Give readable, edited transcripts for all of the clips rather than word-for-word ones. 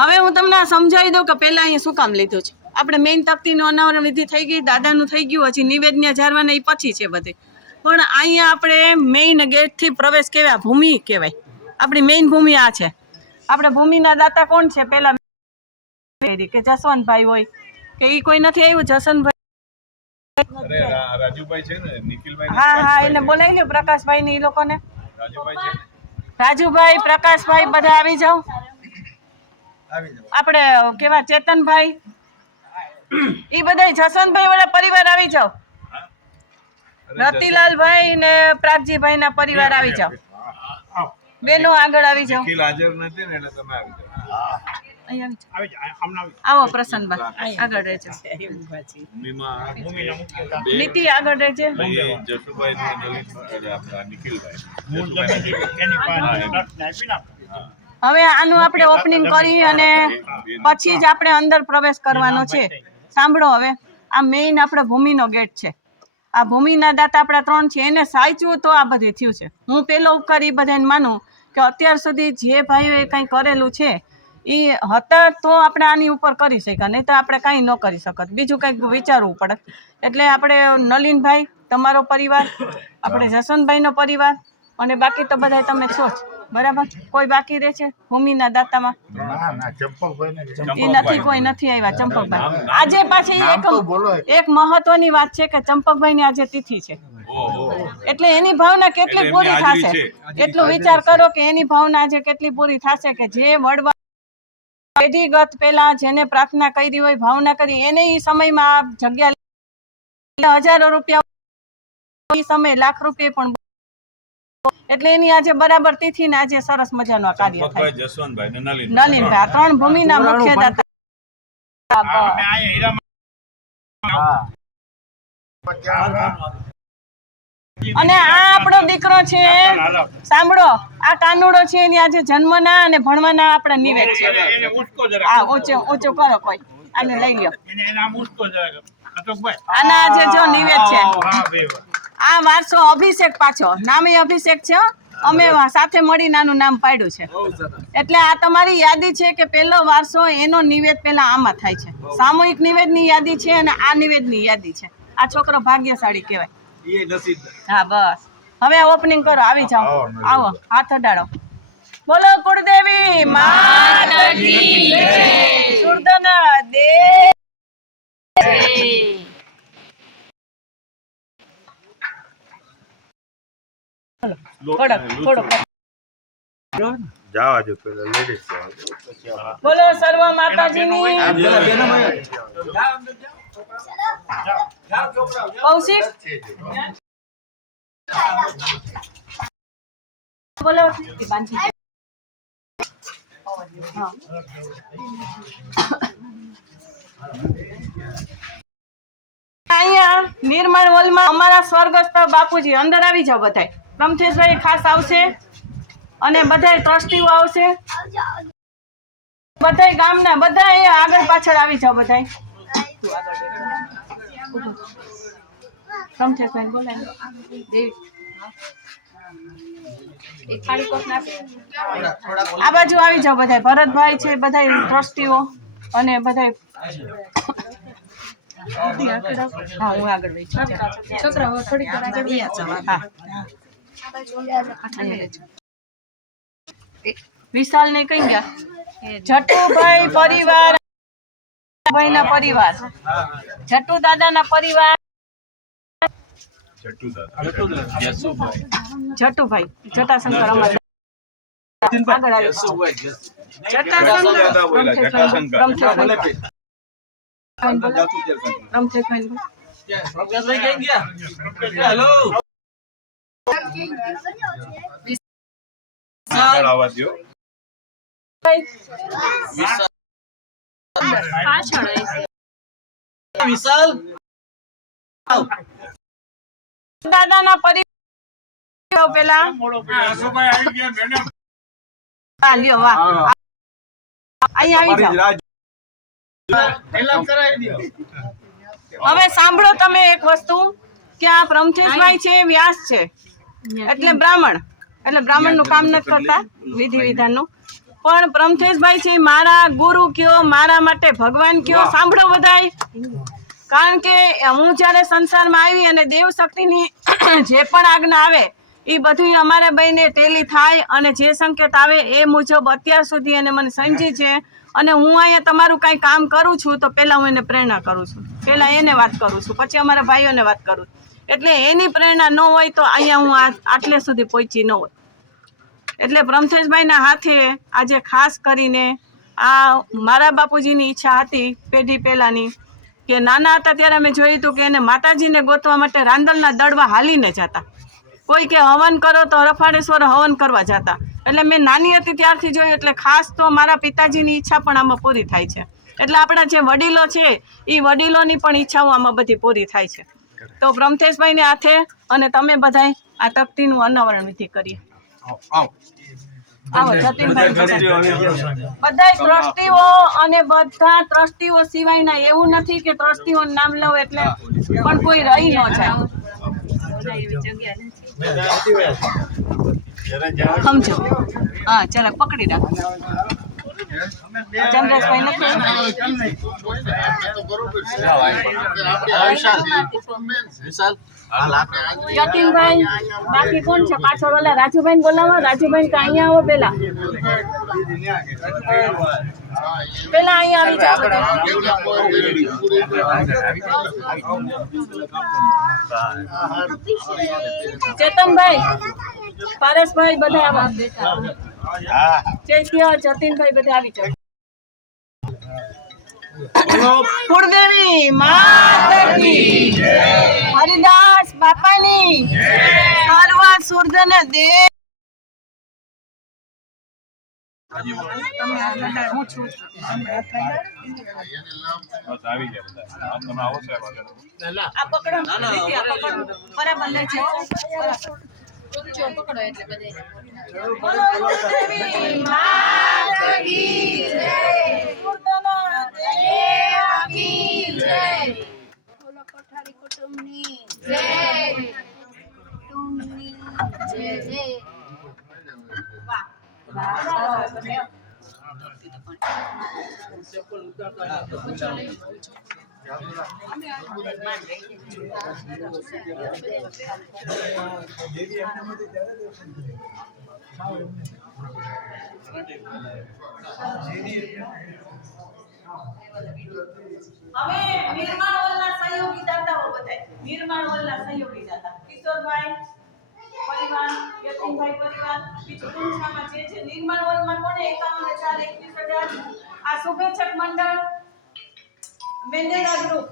હવે હું તમને સમજાવી દઉં કે પહેલા અહીંયા શું કામ લીધું છે. આપણે મેઇન તકતીનું અનાવરણ વિધિ થઈ ગઈ, દાદાનું થઈ ગયું, હજી નિવેદન્ય જારવાના એ પછી છે બધે. પણ અહીંયા આપણે મેઇન ગેટથી પ્રવેશ કહેવાય, ભૂમિ કહેવાય. આપણી મેઇન ભૂમિ આ છે. આપણે ભૂમિના દાતા કોણ છે? પહેલા કે જસવંતભાઈ હોય કે એ કોઈ નથી આવ્યું. જસવંતભાઈ રાજુભાઈ છે ને, નિખિલભાઈ. હા, એને બોલાવી લ્યો પ્રકાશભાઈ ને એ લોકોને. રાજુભાઈ, પ્રકાશભાઈ બધા આવી જાઓ. આપણે કેવા ચેતનભાઈ, એ બધા જસવંતભાઈ વાળા પરિવાર આવી જાઓ. રતિલાલભાઈ ને પ્રાગજીભાઈ ના પરિવાર આવી જાઓ. બેનો આગળ આવી જાઓ. હાજર નથી ને એટલે તમે આવી જાઓ. આવો પ્રસન્નભાઈ આગળ રહેજો. નીતિ આગળ રહેજે. હવે આનું આપણે ઓપનિંગ કરી અને પછી જ આપણે અંદર પ્રવેશ કરવાનો છે. સાંભળો, હવે આ મેઇન આપણે ભૂમિનો ગેટ છે. આ ભૂમિના દાતા આપણા 3 છે. એને સાચવું તો આ બધું થયું છે. હું પેલો ઉપકાર એ બધાને માનું કે અત્યાર સુધી જે ભાઈઓએ કંઈ કરેલું છે એ હતા તો આપણે આની ઉપર કરી શક્યા, નહીં તો આપણે કાંઈ ન કરી શકત. બીજું કંઈક વિચારવું પડે. એટલે આપણે નલિનભાઈ, તમારો પરિવાર, આપણે જસવંતભાઈનો પરિવાર અને બાકી તો બધા તમે છો જ, બરાબર? કોઈ બાકી રહે છે ભૂમિના દાતામાં? એ નથી, કોઈ નથી આવ્યા. ચંપકભાઈ આજે પાછી એક મહત્વની વાત છે કે ચંપકભાઈની આજે તિથિ છે, એટલે એની ભાવના કેટલી પૂરી થશે એટલું વિચાર કરો કે એની ભાવના આજે કેટલી પૂરી થશે કે જે વડવા પેઢીગત પેલા જેને પ્રાર્થના કરી હોય, ભાવના કરી, એને એ સમયમાં જગ્યા હજારો રૂપિયા, એ સમય લાખ રૂપિયા પણ, એટલે એની આજે બરાબર તિથિ ને આજે સરસ મજાનો કાર્ય થાય. જસવંતભાઈ ને નલિનભાઈ, આ 3 ભૂમિના મુખ્ય દાતા. અને આ આપણો દીકરો છે, સાંભળો, આ કાનુડો છે, એની આજે જન્મના અને ભણવાના આપણા નિવેદ છે. હા, ઊંચો કરો કોઈ, આને લઈ લ્યો. આના આજે જો નિવેદ છે. આ વારસો અભિષેક, પાછો નામે અભિષેક છે. અમે સાથે મળીને આનું નામ પાડ્યું છે. એટલે આ તમારી યાદી છે કે પહેલો વારસો એનો નિવેદ પહેલા આમાં થાય છે. સામૂહિક નિવેદની યાદી છે અને આ નિવેદની યાદી છે. આ છોકરો ભાગ્યશાળી કહેવાય. હા, બસ હવે ઓપનિંગ કરો. આવી જાઓ, આવો, હાથ અડાડો. બોલો કુળદેવી માત કી જય, સુરધના દેવ. બોલો સર્વ માતાજીની. કૌશિક બોલો. અહીંયા નિર્માણ હોલમાં અમારા સ્વર્ગસ્થ બાપુજી અંદર આવી જાઓ. બધાય રમથેશભાઈ ખાસ આવશે અને બધાય ટ્રસ્ટીઓ આવશે. બધાય ગામના બધા આગળ પાછળ આવી જાઓ. બધાય રમથેશભાઈ બોલાય. આ બાજુ આવી જાઓ. બધાય ભરતભાઈ છે, બધાય ટ્રસ્ટીઓ અને બધાય. હા, હું આગળ વહી છું. છોકરાઓ થોડીક વિશાલ ને કઈ ગયા? જટુભાઈ પરિવાર, ભાઈ ના પરિવાર, જટુ દાદા ના પરિવાર, જટુભાઈ જટાશંકર અમારા આગળ આવી. દાદાના પરિવાર પેલા લ્યો. વાહ, અહીંયા આવી જાઓ. હવે સાંભળો તમે એક વસ્તુ કે આ બ્રહ્મચેશભાઈ છે, વ્યાસ છે, એટલે બ્રાહ્મણ, એટલે બ્રાહ્મણ નું કામ નથી કરતા વિધિ વિધાન નું. પણ પ્રમથેશભાઈ છે મારા ગુરુ કયો, મારા માટે ભગવાન કયો. સાંભળો બધાય, કારણ કે હું જ્યારે સંસારમાં આવી અને દેવ શક્તિની જે પણ આજ્ઞા આવે એ બધું અમારા બેને ટેલી થાય અને જે સંકેત આવે એ મુજબ અત્યાર સુધી એને મને સમજી છે. અને હું અહીંયા તમારું કાંઈ કામ કરું છું તો પહેલાં હું એને પ્રેરણા કરું છું, પહેલાં એને વાત કરું છું, પછી અમારા ભાઈઓને વાત કરું. એટલે એની પ્રેરણા ન હોય તો અહીંયા હું આટલે સુધી પહોંચી ન હોય. એટલે પ્રમથેશભાઈના હાથે આજે ખાસ કરીને આ મારા બાપુજીની ઈચ્છા હતી પેઢી પહેલાંની કે નાના હતા ત્યારે અમે જોયું હતું કે એને માતાજીને ગોતવા માટે રાંદલના દડવા હાલીને જતા. કોઈ કે હવન કરો તો રફાડેશ્વર હવન કરવા જતા. એટલે મેં નાની હતી ત્યારથી જોયું. એટલે ખાસ તો મારા પિતાજીની ઈચ્છા પણ આમાં પૂરી થાય છે. એટલે આપણા જે વડીલો છે એ વડીલોની પણ ઈચ્છાઓ આમાં બધી પૂરી થાય છે. તો પ્રમથેશભાઈને હાથે અને તમે બધાય આ તકતીનું અનાવરણ વિધિ કરીએ. આવો જતીનભાઈ બધાય ટ્રસ્ટીઓ અને બધા ટ્રસ્ટીઓ સિવાયના એવું નથી કે ટ્રસ્ટીઓનું નામ લઉં એટલે પણ કોઈ રહી ન જાય. સમજો હા ચાલો પકડી રાખો. ચંદ્રેશભાઈ નથી જતીનભાઈ બાકી કોણ છે પાછળ? ઓલા રાજુભાઈ બોલાવો. રાજુભાઈ અહીંયા આવો પેલા અહીંયા આવી જાઓ. ચેતનભાઈ, પારેશભાઈ બધા આવા. જતીનભાઈ બધા આવી જાઓ. કુળદેવી માતા કી જય, હરિદાસ બાપાની સર્વ સુરજન દેવ. હું છું આ પકડો બરાબર લે છે. પકડો એટલે બધે બોલો કુળદેવી માતા કી જય, સુરજન દેવ કી જય, બોલો કોઠારી કુટુંબની જય, કુટુંબની જય જય. હવે નિર્માણ હોલના સહયોગી દાતાઓ બધાય. નિર્માણ હોલના સહયોગી દાતા કિશોરભાઈ પરિવાર, યતીનભાઈ પરિવાર, બીજું કુંછામાં જે નિર્માણ હોલમાં કોને 51,421,000 આ શુભેચ્છક મંડળ મેંદેરા ગ્રુપ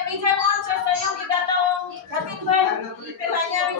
બીજા કોણ છે સહયોગી દાતાઓ? જતીનભાઈ પેલા અહીંયા આવી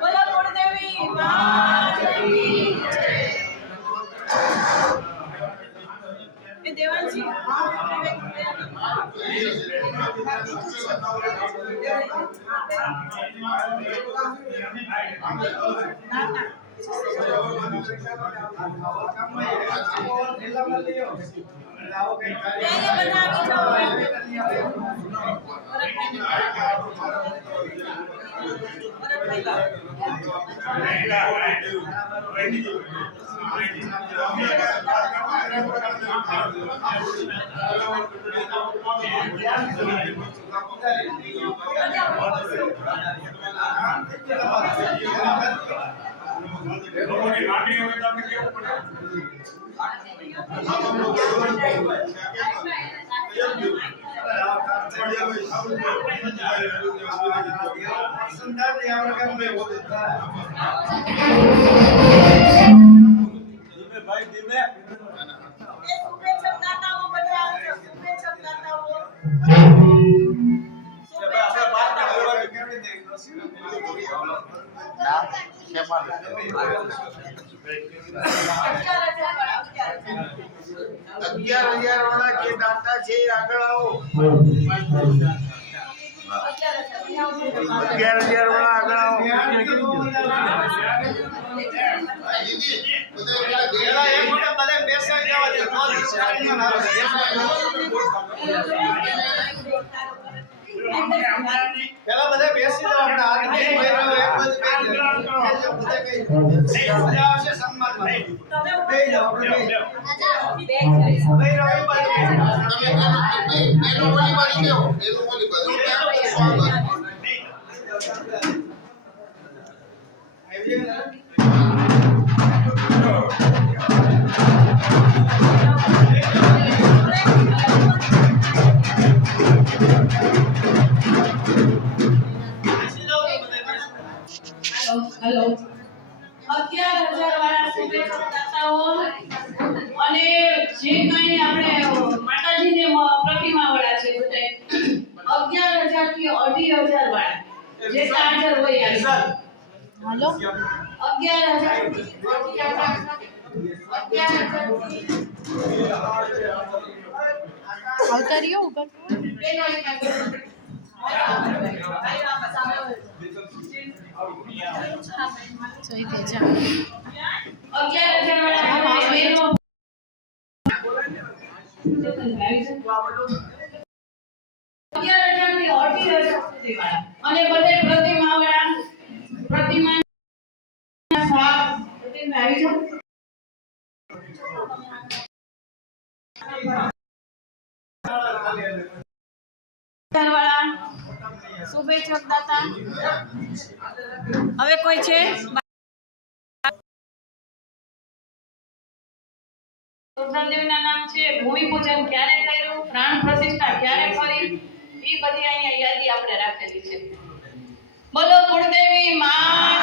બોલો કુળદેવી માત કી જય. એ દેવાંશી વાળા જે દાતા છે એ આગળ આવો. 11,000 વાળા આગળ આવો. પેલા બધા બેસી જાવ. આપણે હાથ બે ભાઈ એક બધું આવશે સન્માનમાં. બે જાવ આપણે બે જાવ. ભાઈ રહો એક બાજુ એનો બોલી બાળી દેવો. એનો બોલી બાળી સ્વાગત. હેલો 11,000 વાળા શુભેચ્છક દાતાઓ અને જે કંઈ આપણે માતાજીને પ્રતિમા વાળા છે બધાય 11,000 થી 2,500 વાળા જે હાજર હોય આવી હાલો 11,000 થી 2,500 અવતરીઓ ઉપર પેલો એક જોઈ દેજો 11,000 વાળા બહેનો 11,000 થી 2,500 સુધી વાળા અને બધે પ્રતિમા વાળા પ્રતિમા સાપ પ્રતિમા આવી જાવ વાળા શુભેચ્છક દાતા હવે કોઈ છે દેવના નામ છે ભૂમિ પૂજન ક્યારે કર્યું પ્રાણ પ્રતિષ્ઠા ક્યારે કરી એ બધી અહીંયા યાદી આપણે રાખેલી છે બોલો કુળદેવી માં